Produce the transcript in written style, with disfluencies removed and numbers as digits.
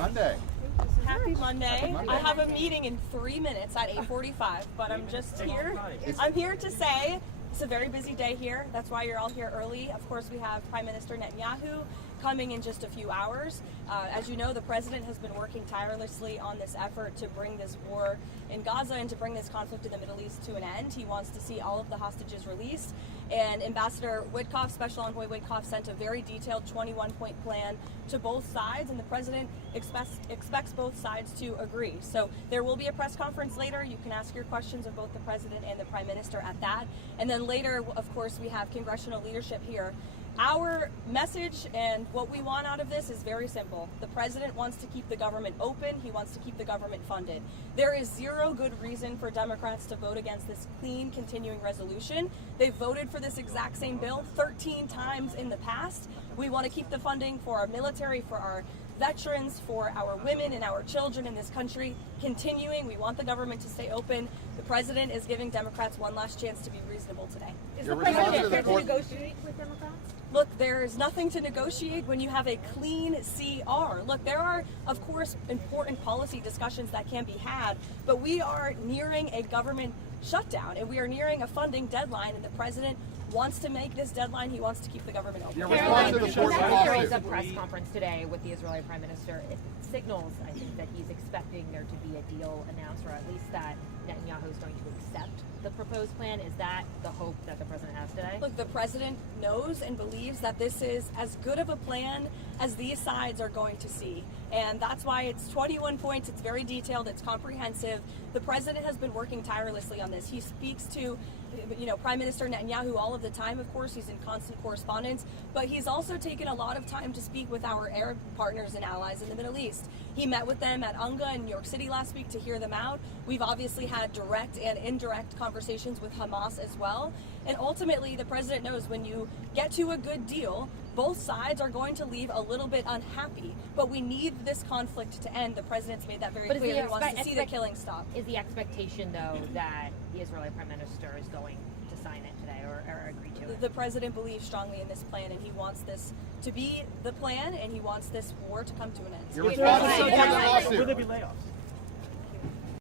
Monday. Happy Monday. I have a meeting in 3 minutes at 8:45, but I'm just here. I'm here to say it's a very busy day here. That's why you're all here early. Of course, we have Prime Minister Netanyahu coming in just a few hours. As you know, the president has been working tirelessly on this effort to bring this war in Gaza and to bring this conflict in the Middle East to an end. He wants to see all of the hostages released. And Ambassador Witkoff, Special Envoy Witkoff, sent a very detailed 21-point plan to both sides, and the president expects both sides to agree. So there will be a press conference later. You can ask your questions of both the president and the prime minister at that. And then later, of course, we have congressional leadership here. Our message and what we want out of this is very simple. The president wants to keep the government open. He wants to keep the government funded. There is zero good reason for Democrats to vote against this clean continuing resolution. They voted for this exact same bill 13 times in the past. We want to keep the funding for our military, for our veterans, for our women and our children in this country continuing. We want the government to stay open. The president is giving Democrats one last chance to be reasonable today. Is the president prepared to negotiate with Democrats? Look, there is nothing to negotiate when you have a clean CR. Look, there are, of course, important policy discussions that can be had, but we are nearing a government shutdown and we are nearing a funding deadline, and the president wants to make this deadline. He wants to keep the government open. There is a press conference today with the Israeli Prime Minister. It signals, I think, that he's expecting there to be a deal announced, or at least that Netanyahu is going to accept the proposed plan. Is that the hope that the president has today? Look, the president knows and believes that this is as good of a plan as these sides are going to see. And that's why it's 21 points. It's very detailed. It's comprehensive. The president has been working tirelessly on this. He speaks to, Prime Minister Netanyahu all of the time. Of course, he's in constant correspondence, but he's also taken a lot of time to speak with our Arab partners and allies in the Middle East. He met with them at UNGA in New York City last week to hear them out. We've obviously had direct and indirect conversations with Hamas as well. And ultimately, the president knows when you get to a good deal, both sides are going to leave a little bit unhappy, but we need this conflict to end. The president's made that very clear. He wants to see the killing stop. Is the expectation, though, that the Israeli Prime Minister is going to sign it today or agree to it? The president believes strongly in this plan, and he wants this to be the plan, and he wants this war to come to an end. Your response to the lawsuit. Will there be layoffs?